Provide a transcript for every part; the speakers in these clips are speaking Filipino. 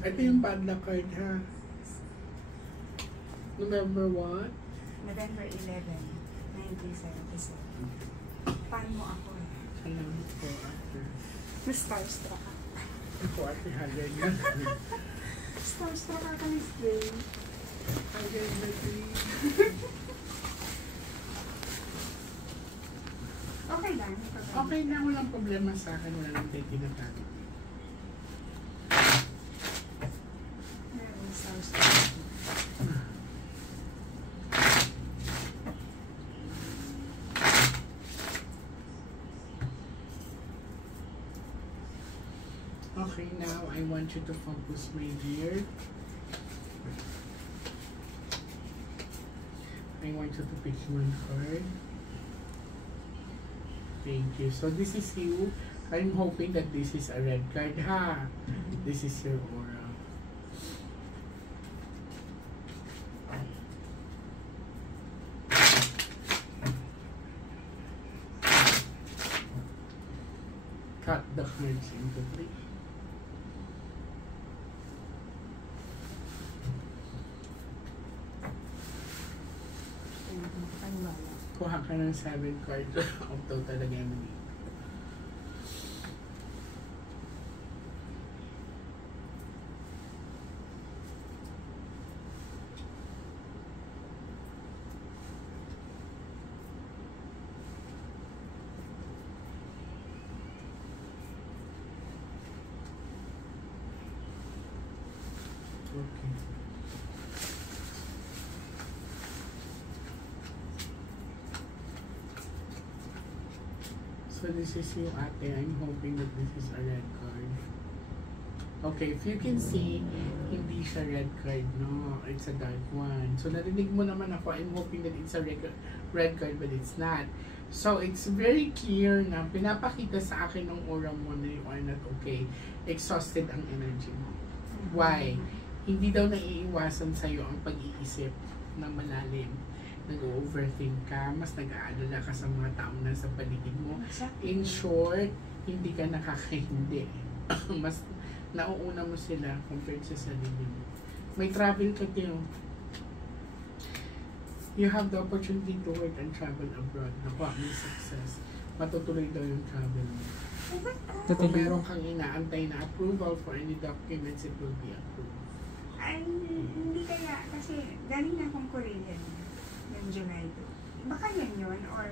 Ito yung bad luck card, ha? November what? November 11, 1977. Paano mo ako eh? Salamat po, Ate. Na-starstruck ka. Ako, Ate Hagay yan. Starstruck ka Miss Jane. Hagay na din. Okay lang. Okay na, walang problema sa akin. Wala nang tayo tinatago. Meron starstruck. Okay, now I want you to focus, my dear. I want you to pick one card. Thank you. So this is you. I'm hoping that this is a red card, ha? This is your aura. Cut the cards into three. Kuha ka ng 7 cards of total again. Okay. So this is you, Ate. I'm hoping that this is a red card. Okay, if you can see, hindi siya red card, no? It's a dark one. So narinig mo naman ako. I'm hoping that it's a red card, but it's not. So it's very clear na pinapakita sa akin ng aura mo na you are not okay. Exhausted ang energy mo. Why? Hindi daw naiiwasan sa'yo ang pag-iisip na malalim. Nag-overthink ka, mas nag-aalala ka sa mga taong nasa paligid mo. In short, hindi ka nakakahindi. Mas nauuna mo sila compared sa sarili mo. May travel ka din. You have the opportunity to work and travel abroad. Nakuha mo success. Matutuloy daw yung travel mo. Kung meron kang inaantay na approval for any documents, it will be approved. Ay, hindi kaya. Kasi galing na akong Korean ng July 2. Baka yan yun or...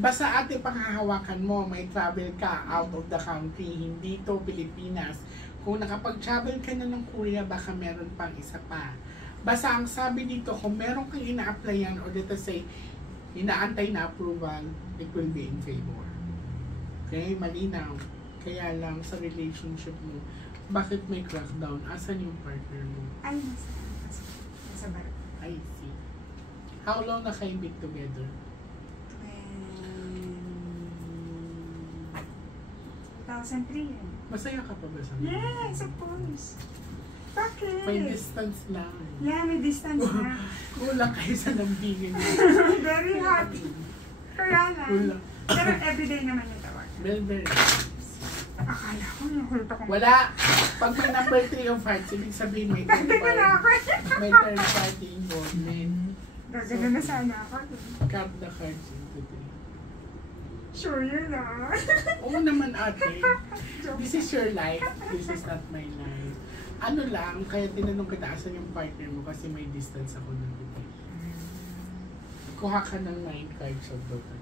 Basta ate, panghahawakan mo, may travel ka out of the country, hindi to Pilipinas. Kung nakapag-travel ka na ng Korea, baka meron pang isa pa. Basta ang sabi dito, kung meron kang ina-applyan or let us say, inaantay na approval, it will be in favor. Okay? Malinaw. Kaya lang sa relationship mo, bakit may crackdown? Asan yung partner mo? Ay, nasa bar. I see. How long na kayo be together? 2003 yan. Masaya ka pa ba sa mga? Yes, of course. Bakit? May distance lang. Yeah, may distance na. Kulang kayo sa lambingin niyo. Very happy. Kaya lang. Kulang. Pero everyday naman yung tawag. Very Akala ko nakulta ko. wala. Pag may number 3 of hearts, ibig sabihin may third Teka na ako. party. May third party involvement. Gagano na sana ako. Cut the cards into 3. Sure yun ah. Oo naman ate. This is your life. This is not my life. Ano lang, kaya tinanong kita asan yung partner mo kasi may distance ako ng bibig. Kuha ka ng 9 cards of total.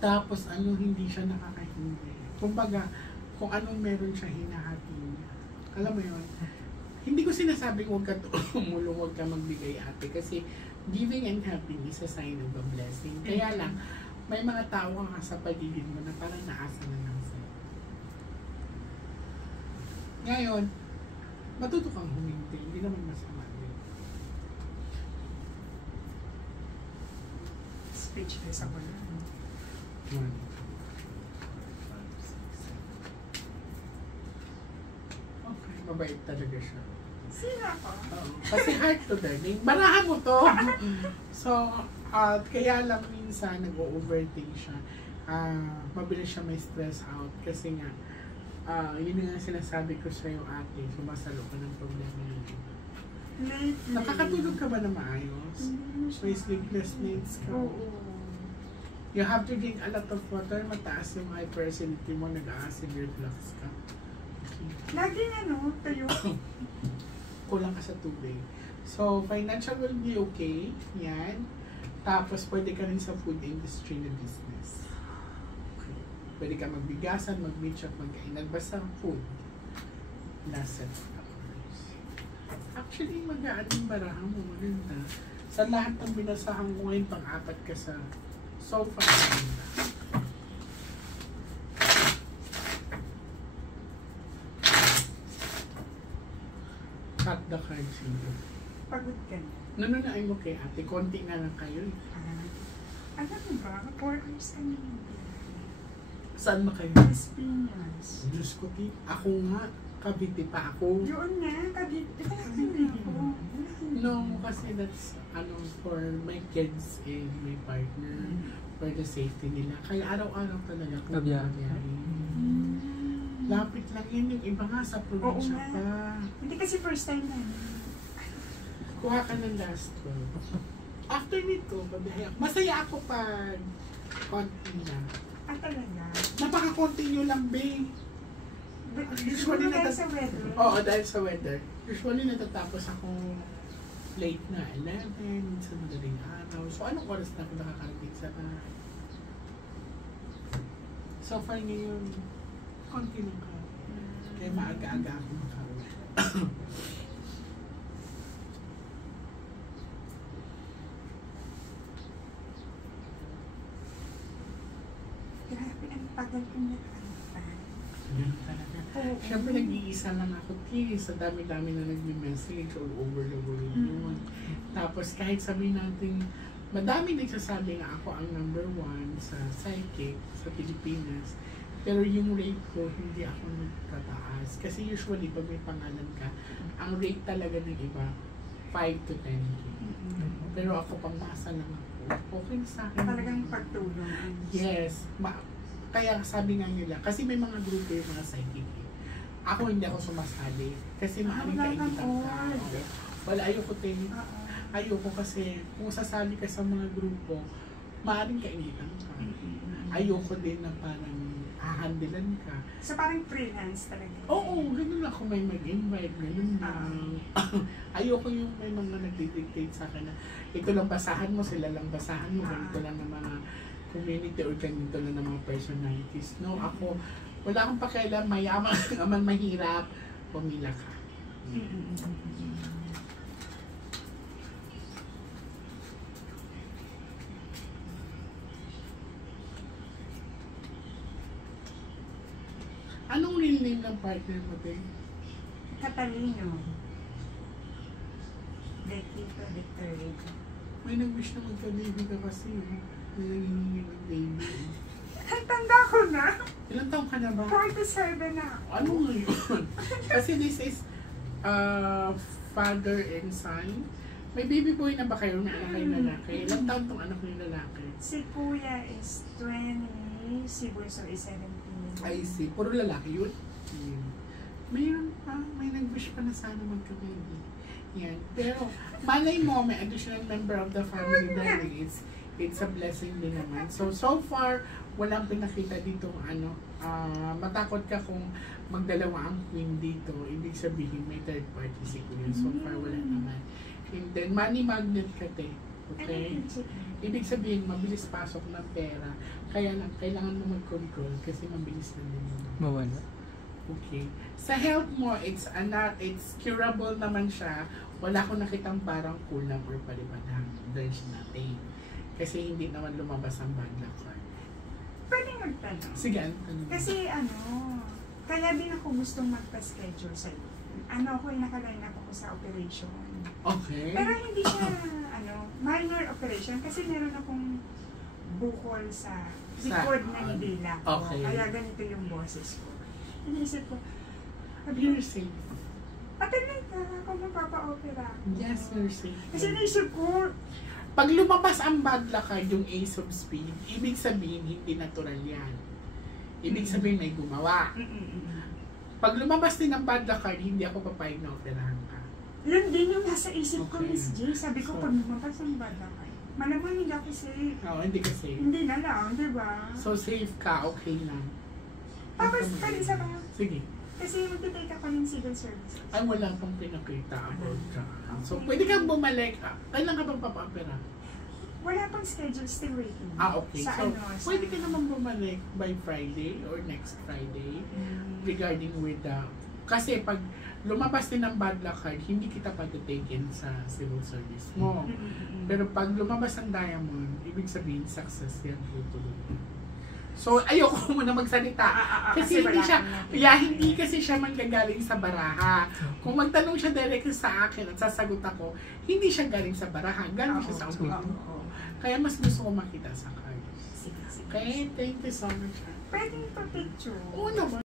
Tapos ano, hindi siya nakakahindi. Kumbaga, kung anong meron siya, hinahati niya. Alam mo yun? Hindi ko sinasabing huwag ka tumulong, huwag ka magbigay ate. Kasi giving and helping is a sign of a blessing. Kaya lang, may mga tao ka sa paligid mo na parang naasa na lang sa'yo. Ngayon, matuto kang huminti. Hindi naman masama yun. Speechless ako na. 1, 2, 3, 4, 5, 6, 7. Okay, mabait talaga siya. Sino ako? Oo. Kasi heart to darling. Barahan mo to. So, kaya lang minsan nag-overthink siya. Mabilis siya may stress out kasi nga Yun nga sinasabi ko sa'yo ate, sumasalo ka ng problema yun. Lately. Nakakatulog ka ba na maayos? May sleepless nights ka? Oo. You have to drink a lot of water, mataas yung hyperacidity mo, nag-acid reflux ka. Laging tuyo. Kulang ka sa tubig. So, financial will be okay. Yan. Tapos, pwede ka rin sa food industry na business. Okay. Pwede ka magbigasan, mag-meat shop, mag-kainan. Basta food. Nasa hours. Actually, mag-aan yung barahan mo. Maganda. Sa lahat ng binasahan ko ngayon, pang-apat ka sa sofa. Cut the cards here. Pagod ka na. Nanunain mo kay ate, konti na lang kayo. Alam mo ba, 4 hours kami yung Saan ba kayo? Las Piñas. Diyos ko, ako nga, Cavite pa ako. Yun nga, Cavite pa ako. No, kasi that's, for my kids and my partner, for the safety nila. Kaya araw-araw talaga ako Kabiyahe. Lapit lang yun, yung iba nga sa probinsya Oo nga. pa. Hindi kasi first time na. Kuha ka ng last one. After nito, babihay ako. Masaya ako pag konti na. Talaga? Napaka-konti nyo lang, babe. Usually dahil sa weather. Oo, dahil sa weather. Usually natatapos ako late na, 11, minsan madaling araw. So, anong oras na ako nakakarating sa bahay? So far ngayon, konti lang ka. Kaya maaga-aga ako makauwi. Grabe, ang tagal kong nakalipan. Ganun talaga. Siyempre, nag-iisa lang ako, sa dami-dami na nag-message all over the world yun. Tapos, kahit sabihin natin, madami nagsasabi nga ako ang number 1 sa psychic sa Pilipinas. Pero yung rate ko, hindi ako nagtataas. Kasi usually, pag may pangalan ka, ang rate talaga ng iba, 5 to 10K. Pero ako, pangmasa lang ako. Okay sa akin. Talagang pagtulong. Yes. Kaya sabi nga nila, kasi may mga grupo yung mga psychic. Ako hindi ako sumasali. Kasi maaaring kainitan ka. Wala, ayoko din. Ayoko kasi kung sasali ka sa mga grupo, maaaring kainitan ka. Ayoko din na parang hahandilan ka. So parang freelance talaga? Oo, ganun ako may mag-invite, ganun lang. Ayoko yung may mga nagdidictate sa akin na ito lang basahan mo, sila lang basahan mo, ganito lang ng mga community or ganito lang ng mga personalities. No, ako, wala akong pakialam, mayaman, naman mahirap, pumila ka. Anong real name ng partner mo, Ben? Catalino. Becky Victor. May nag-wish na magka-baby ka kasi. May nangihingi ng baby. Ang tanda ko na. Ilang taong ka na ba? 47 na ako. Ano ngayon? Kasi this is father and son. May baby boy na ba kayo na anak kayong lalaki? Ilang taon tong anak yung lalaki? Si Kuya is 20, si Bunso is 17. I see. Puro lalaki yun? Mayroon pa. May nag-wish pa na sana magka-baby. Yan. Pero, malay mo, may additional member of the family dahil it's a blessing din naman. So far, walang pinakita dito matakot ka kung magdalawa ang queen dito. Ibig sabihin, may third party si Kuya. So far, wala naman. And then, money magnet ka, te. Okay? Ibig sabihin, mabilis pasok ng pera. Kaya lang, kailangan mo mag-control kasi mabilis na din yun. Mawala. Okay. Sa health mo, it's curable naman siya. Wala ko nakitang parang kulang or palipadang. There's nothing. Kasi hindi naman lumabas ang bad luck card. Pwede magtanong. Sige, Kasi kaya din ako gustong magpa-schedule sa'yo. Nakaline up ako sa operation. Okay. Pero hindi siya, minor operation kasi meron akong bukol sa likod ng dila ko. Okay. Kaya ganito yung boses ko. Iniisip ko, You're safe. patuloy ka kung magpapa-opera ako. Yes, you're safe. Kasi naisip ko, Pag lumabas ang bad luck card, yung Ace of Spades, ibig sabihin, hindi natural yan. Ibig sabihin may gumawa. Pag lumabas din ng bad luck card, hindi ako papayag na operahan ka. Yun din yung nasa isip ko, Okay. Miss J. Sabi ko, So, pag lumabas ang bad luck card, malamang hindi ako safe. Oo, hindi kasi. Hindi na lang, di ba? So, safe ka, okay lang. Tapos, pwede sa mga, Sige. kasi magtitake ako ng civil services. Ay, wala pang pinakita about ka. So, Okay. pwede kang bumalik. Kailan ka bang papa-opera? Wala pang schedule, still waiting. Okay. Sa So, ano, sa- pwede ka naman bumalik by Friday or next Friday regarding with the... Kasi pag lumabas din ng bad luck card, hindi kita pag-taken sa civil service mo. Pero pag lumabas ang diamond, ibig sabihin success yan, tutuloy. So, ayoko muna magsalita. Kasi hindi wala siya, kang- hindi kasi siya manggagaling sa baraha. Kung magtanong siya direct sa akin at sasagot ako, hindi siya galing sa baraha, galing siya sa umitin ko. Kaya mas gusto ko makita sa card. Sige, sige. Okay, thank you so much. Pwede pa picture. Oo naman.